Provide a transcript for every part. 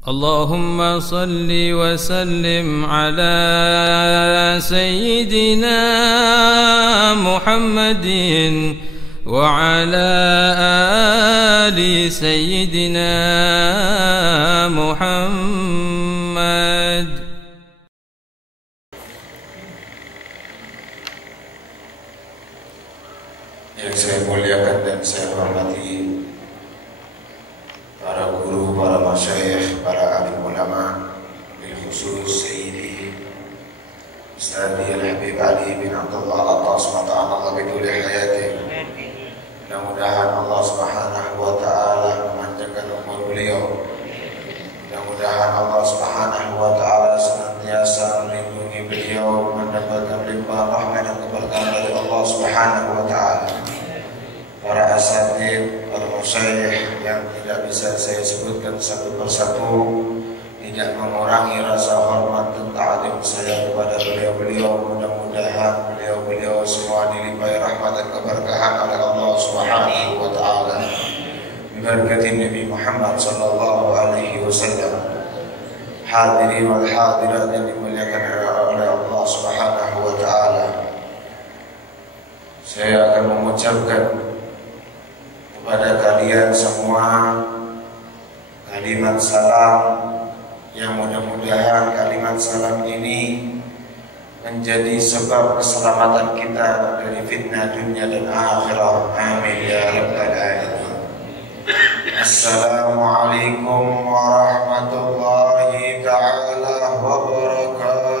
اللهم صل وسلم على سيدنا محمد وعلى آل سيدنا محمد. Yang saya muliakan dan saya hormati para guru, para masyayikh, para alim ulama, bil khusus Sayyidi Ustadz Al-Habib Ali bin Abdullah Al-Attas mata'ala biduli hayati. Mudah-mudahan Allah Subhanahu wa ta'ala memanjangkan umur beliau. Mudah-mudahan Allah Subhanahu wa ta'ala senantiasa melindungi beliau, mendapatkan limpahan rahmat dan keberkahan dari Allah Subhanahu wa ta'ala. Para asatidz, para masyayikh yang tidak bisa saya sebutkan satu persatu, tidak mengurangi rasa hormat dan ta'zim saya kepada beliau-beliau. Mudah-mudahan beliau-beliau semua dilimpahi rahmat dan keberkahan oleh Allah Subhanahu wa ta'ala. Berkati Nabi Muhammad sallallahu alaihi wasallam. Hadirin wal hadirat yang dimuliakan oleh Allah Subhanahu wa ta'ala. Saya akan mengucapkan kepada kalian semua kalimat salam yang mudah-mudahan kalimat salam ini menjadi sebab keselamatan kita dari fitnah dunia dan akhirat. Amin ya rabbal alamin. Assalamualaikum warahmatullahi ta'ala wabarakatuh.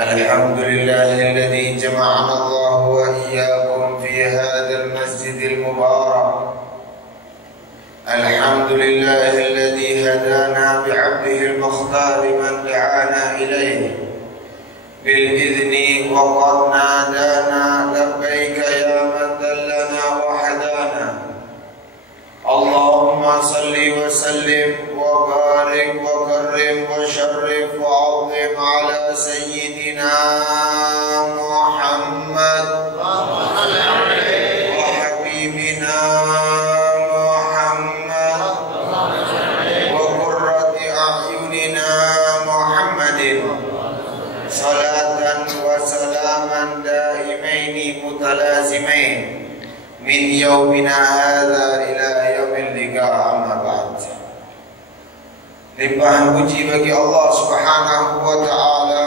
Alhamdulillahilladzi jama'ana Allah wa iyyakum fi hadzal masjidil mubarak. Alhamdulillahilladzi hadana bi'abdihi al-mukhtar man da'ana ilayhi bil idzni wa qad nadana labbaika ya man dallana wa hadana. Allahumma salli wa sallim wa barik wa karrim wa syarrif wa azim ala sayyidina Muhammad wa habibina Muhammad wa qurrati a'yunina Muhammadin salatan wa salaman daimaini mutalazimain min yaumina hadza ila yaumil liqa, amma ba'd. Limpahan puji bagi Allah Subhanahu wa ta'ala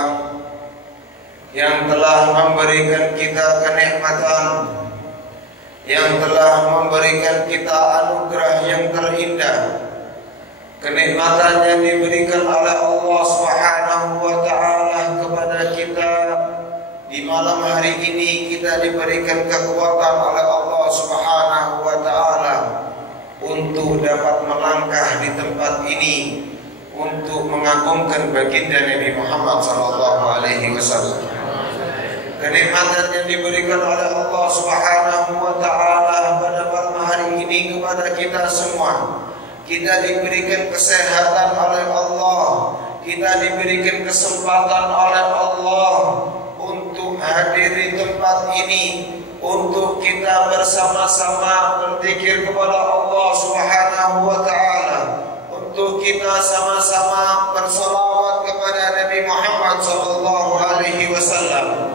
yang telah memberikan kita kenikmatan, yang telah memberikan kita anugerah yang terindah. Kenikmatan yang diberikan oleh Allah Subhanahu wa ta'ala kepada kita. Di malam hari ini kita diberikan kekuatan oleh Allah Subhanahu wa ta'ala untuk dapat melangkah di tempat ini untuk mengagungkan baginda Nabi Muhammad sallallahu alaihi wasallam. Kenikmatan yang diberikan oleh Allah Subhanahu wa ta'ala pada malam hari ini kepada kita semua. Kita diberikan kesehatan oleh Allah, kita diberikan kesempatan oleh Allah untuk hadir di tempat ini, untuk kita bersama-sama berzikir kepada Allah Subhanahu wa ta'ala, untuk kita sama-sama bersalawat kepada Nabi Muhammad sallallahu alaihi wasallam.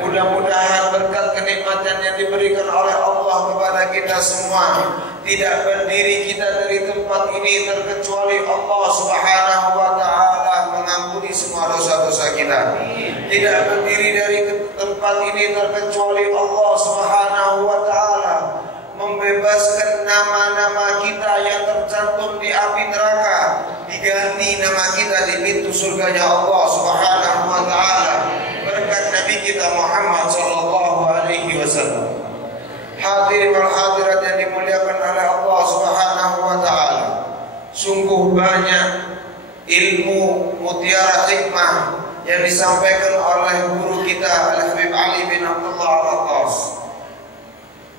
Mudah-mudahan berkat kenikmatan yang diberikan oleh Allah kepada kita semua, tidak berdiri kita dari tempat ini terkecuali Allah Subhanahu wa ta'ala mengampuni semua dosa-dosa kita. Tidak berdiri dari tempat ini terkecuali Allah Subhanahu wa ta'ala membebaskan nama-nama kita yang tercantum di api neraka, diganti nama kita di pintu surganya Allah Subhanahu wa ta'ala berkat Nabi kita Muhammad sallallahu alaihi wasallam. Hadirin wal hadirat yang dimuliakan oleh Allah Subhanahu wa ta'ala, sungguh banyak ilmu mutiara hikmah yang disampaikan oleh guru kita Al-Habib Ali bin Abdullah Al-Attas.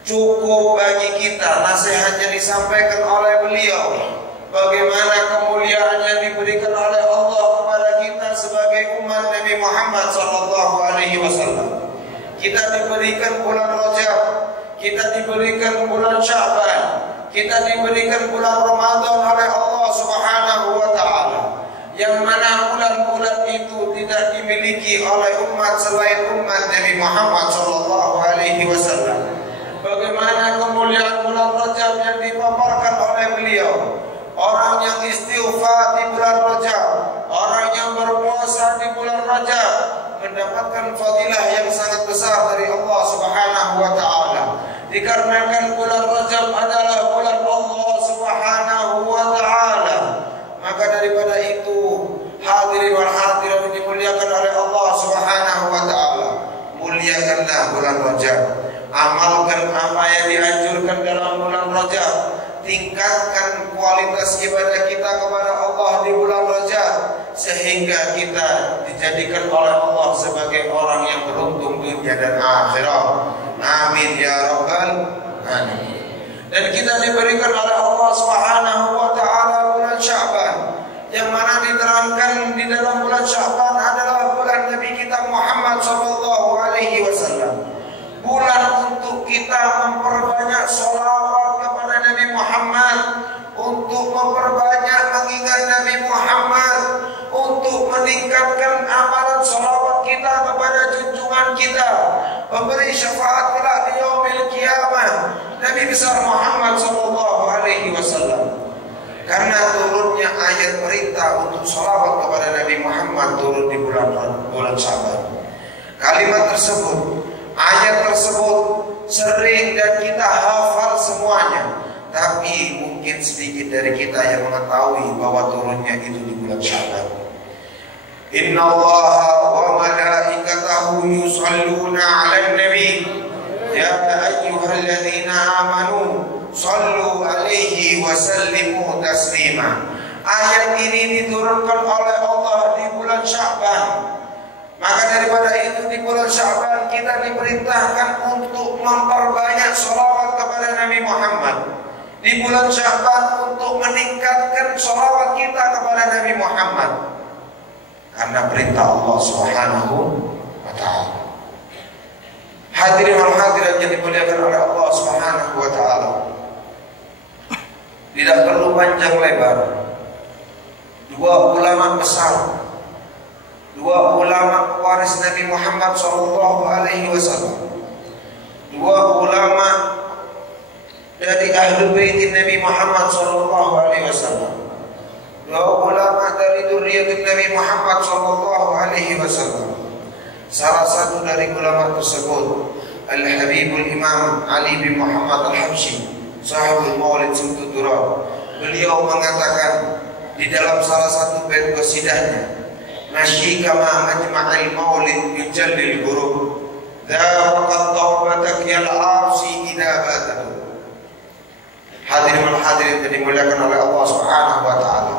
Cukup bagi kita nasihat yang disampaikan oleh beliau, bagaimana kemuliaan yang diberikan oleh Allah kepada kita sebagai umat Nabi Muhammad sallallahu alaihi wasallam. kita diberikan bulan Rajab, kita diberikan bulan Sya'ban, kita diberikan bulan Ramadan oleh Allah Subhanahu wa taala. Yang mana bulan-bulan itu tidak dimiliki oleh umat selain umat Nabi Muhammad sallallahu alaihi wasallam. Bagaimana kemuliaan bulan Rajab yang dipaparkan oleh beliau? Orang yang istighfar di bulan Rajab, orang yang berpuasa di bulan Rajab mendapatkan fadilah yang sangat besar dari Allah Subhanahu wa taala. Dikarenakan bulan Rajab adalah bulan Allah Subhanahu wa taala. Maka daripada itu, hadirin wal hadirat yang dimuliakan oleh Allah Subhanahu wa taala, muliakanlah bulan Rajab. Amalkan apa yang dianjurkan dalam bulan Rajab. Tingkatkan kualitas ibadah kita kepada Allah di bulan Rajab, sehingga kita dijadikan oleh Allah sebagai orang yang beruntung dunia dan akhirat. Amin ya rabbal alamin. Dan kita diberikan oleh Allah Subhanahu wa taala bulan Sya'ban, yang mana diterangkan di dalam bulan Sya'ban adalah bulan Nabi kita Muhammad sallallahu alaihi wasallam. Bulan untuk kita memperbanyak sholawat kepada Nabi Muhammad, untuk memperbanyak mengingat Nabi Muhammad, untuk meningkatkan amalan sholawat kita kepada junjungan kita, memberi syafaat kelak di yaumil qiyamah Nabi besar Muhammad sallallahu alaihi wasallam. Karena turunnya ayat perintah untuk sholawat kepada Nabi Muhammad turun di bulan Sya'ban. Kalimat tersebut, ayat tersebut sering dan kita hafal semuanya, tapi mungkin sedikit dari kita yang mengetahui bahwa turunnya itu di bulan Sya'ban. Inna Allaha wa malaikatahu yusalluna 'alan nabi ya ayyuhalladzina amanu sallu 'alaihi wa sallimu taslima. Ayat ini diturunkan oleh Allah di bulan Sya'ban. Maka daripada itu di bulan Sya'ban kita diperintahkan untuk memperbanyak sholawat kepada Nabi Muhammad. Di bulan Sya'ban untuk meningkatkan sholawat kita kepada Nabi Muhammad, karena perintah Allah Subhanahu wa ta'ala. Hadirin wal hadirat yang dimuliakan oleh Allah Subhanahu wa ta'ala, tidak perlu panjang lebar. Dua ulama besar, dua ulama pewaris Nabi Muhammad sallallahu alaihi wasallam, dua ulama dari ahlul bait Nabi Muhammad sallallahu alaihi wasallam, dua ulama dari dzurriyyah Nabi Muhammad sallallahu alaihi wasallam. Salah satu dari ulama tersebut Al-Habibul Imam Ali bin Muhammad Al-Habsyi, sahibul Maulid Sumtudura. Beliau mengatakan di dalam salah satu bait qasidahnya, Masyi kama majma'il maulid yujallil huruf dawaqat tawbatak yal arsi idabatahu. Hadirin wal hadirin yang dimuliakan oleh Allah Subhanahu wa ta'ala,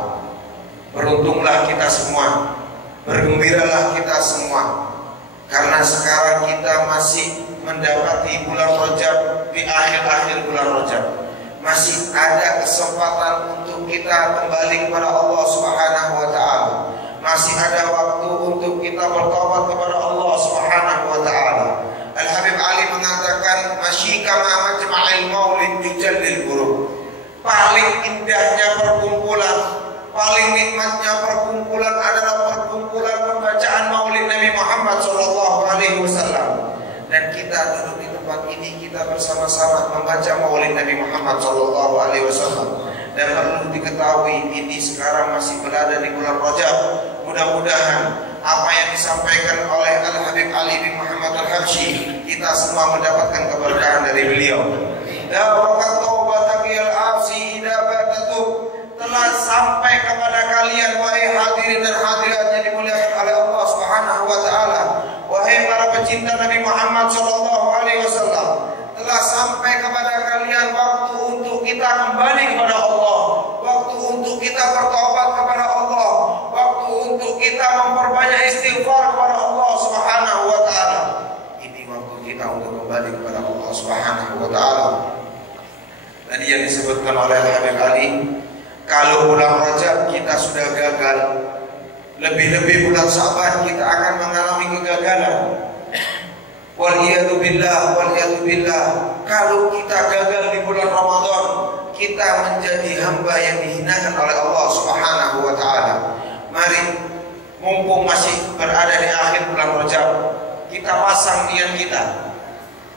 beruntunglah kita semua, bergembiralah kita semua, karena sekarang kita masih mendapati bulan Rajab, di akhir-akhir bulan Rajab masih ada kesempatan untuk kita kembali kepada Allah Subhanahu wa ta'ala. Masih ada waktu untuk kita bertobat kepada Allah Subhanahu wa ta'ala. Al-Habib Ali mengatakan, Masyi kama majma'il maulid yujallil huruf. Paling indahnya perkumpulan, paling nikmatnya perkumpulan adalah perkumpulan pembacaan maulid Nabi Muhammad sallallahu alaihi wasallam. Dan kita duduk di tempat ini, kita bersama-sama membaca maulid Nabi Muhammad sallallahu alaihi wasallam. Dan perlu diketahui, ini sekarang masih berada di bulan Rajab. Mudah-mudahan apa yang disampaikan oleh Al-Habib Ali bin Muhammad Al-Habsyi, kita semua mendapatkan keberkahan dari beliau. Dawaqat taubatak yal afsi idabatatu, telah sampai kepada kalian wahai hadirin dan hadirat yang dimuliakan oleh Allah Subhanahu wa ta'ala, wahai para pecinta Nabi Muhammad sallallahu alaihi wasallam, telah sampai kepada kalian waktu untuk kita kembali kepada Allah, waktu untuk kita bertobat kepada Allah, waktu untuk kita memperbanyak istighfar kepada Allah Subhanahu wa ta'ala. Ini waktu kita untuk kembali kepada Allah Subhanahu wa ta'ala. Tadi yang disebutkan oleh Habib Ali, kalau bulan Rajab kita sudah gagal, lebih-lebih bulan Sya'ban kita akan mengalami kegagalan. Waliyadu billah, kalau kita gagal di bulan Ramadan, kita menjadi hamba yang dihinakan oleh Allah Subhanahu wa ta'ala. Mari, mumpung masih berada di akhir bulan Rajab, kita pasang niat kita.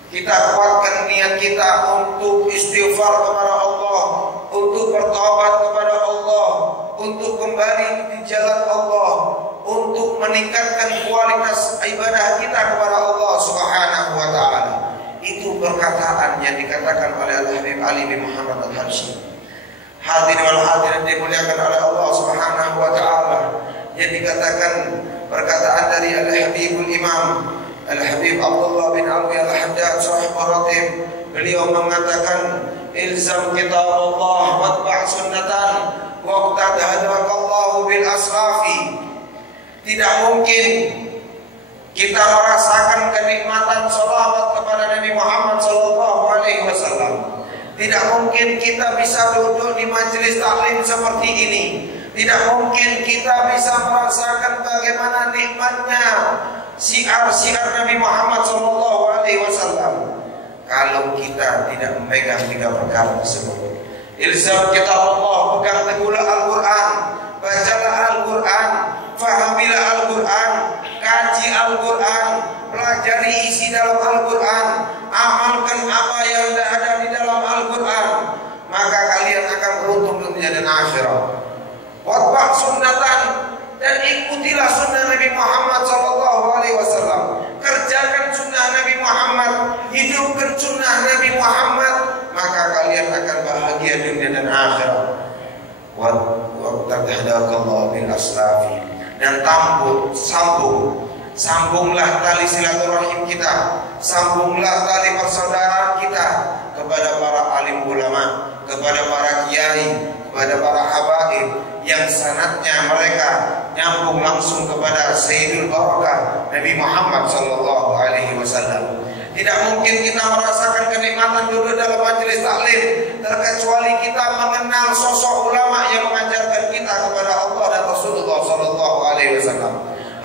Kita kuatkan niat kita untuk istighfar kepada Allah, untuk bertobat kepada Allah, untuk kembali di jalan Allah, untuk meningkatkan kualitas ibadah kita kepada Allah Subhanahu wa ta'ala. Itu perkataan yang dikatakan oleh Al-Habib Ali bin Muhammad Al-Habsyi. Hadirin wal hadirat dimuliakan oleh Allah Subhanahu wa ta'ala, yang dikatakan perkataan dari Al-Habibul Imam Al-Habib Abdullah bin Alwi Al-Haddad sahib Ratib. Beliau mengatakan, ilzam kitab Allah watba' sunnatan waqtad hadakallahu bil asrafi. Tidak mungkin kita merasakan kenikmatan salawat kepada Nabi Muhammad SAW. Tidak mungkin kita bisa duduk di majelis taklim seperti ini. Tidak mungkin kita bisa merasakan bagaimana nikmatnya syiar-syiar Nabi Muhammad SAW kalau kita tidak memegang tiga perkara tersebut. Ilzam kitab Allah, pegang teguhlah Al-Quran, bacalah Al-Quran, fahamilah Al-Quran, kaji Al-Quran, pelajari isi dalam Al-Quran, amalkan apa yang ada di dalam Al-Quran, maka kalian akan beruntung dunia dan akhirat. Watba' sunnatan, dan ikutilah sunnah Nabi Muhammad SAW. Kerjakan sunnah Nabi Muhammad, hidupkan sunnah Nabi Muhammad, maka kalian akan bahagia dunia dan akhirat. Waqtad hadakallahu bil aslafi, dan sambunglah tali silaturahim kita, sambunglah tali persaudaraan kita kepada para alim ulama, kepada para kiai, kepada para habaib yang sanadnya mereka nyambung langsung kepada Sayyidul Barakah Nabi Muhammad SAW. Tidak mungkin kita merasakan kenikmatan duduk dalam majelis taklim terkecuali kita mengenal sosok ulama yang mengajarkan kita kepada Allah dan Rasulullah SAW.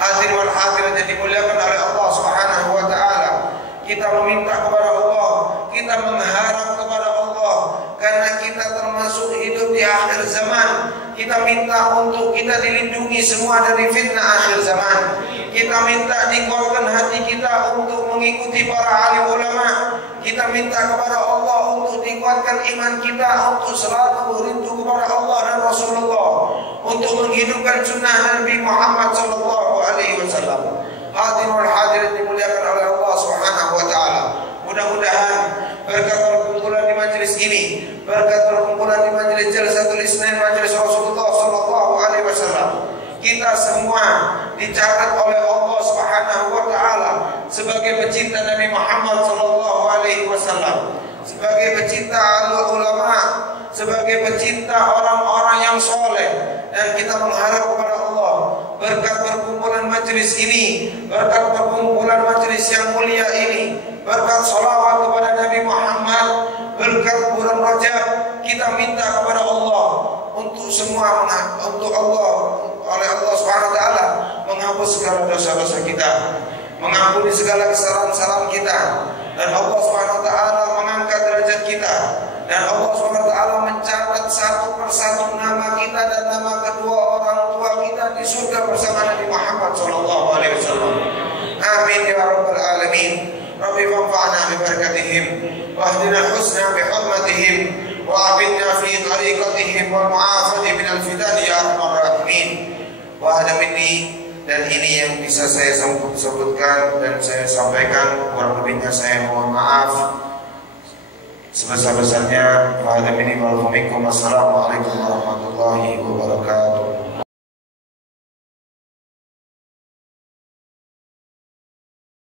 Hadirin wal hadirat yang dimuliakan oleh Allah Subhanahu wa ta'ala, kita meminta kepada Allah, kita mengharap kepada Allah, karena kita termasuk hidup di akhir zaman. Kita minta untuk kita dilindungi semua dari fitnah akhir zaman. Kita minta dikuatkan hati kita untuk mengikuti para alim ulama. Kita minta kepada Allah untuk dikuatkan iman kita untuk selalu rindu kepada Allah dan Rasulullah, untuk menghidupkan sunnah Nabi Muhammad SAW. Hadirin wal hadirat dimuliakan oleh Allah Subhanahu wa ta'ala. Mudah-mudahan berkat perkumpulan di majelis ini, berkat perkumpulan di majelis Jalsatul Isnin majelis Rasulullah SAW, kita semua dicatat oleh Allah Subhanahu wa ta'ala sebagai pecinta Nabi Muhammad SAW, sebagai pecinta ulama, sebagai pecinta orang-orang yang soleh. Dan kita mengharap kepada Allah, berkat perkumpulan majelis ini, berkat perkumpulan majelis yang mulia ini, berkat salawat kepada Nabi Muhammad, berkat bulan Rajab, kita minta kepada Allah untuk semua, untuk Allah, oleh Allah Subhanahu wa ta'ala menghapus segala dosa-dosa kita, mengampuni segala kesalahan-kesalahan kita, dan Allah Subhanahu wa ta'ala mengangkat derajat kita, dan Allah Subhanahu wa ta'ala mencatat satu persatu nama kita dan nama kedua orang tua kita di surga bersama Nabi Muhammad SAW. Amin ya rabbal alamin. Rabbi fanfa'na bi barakatihim wahdina al-husna bi hurmatihim wa abidna fi tariqatihim wa mu'afati min al-fitan ya arhamar rahimin. Wa hada minni, dan ini yang bisa saya sebutkan dan saya sampaikan, kurang lebihnya saya mohon maaf sebesar-besarnya. Wa hada minni wa alaikum warahmatullahi wabarakatuh.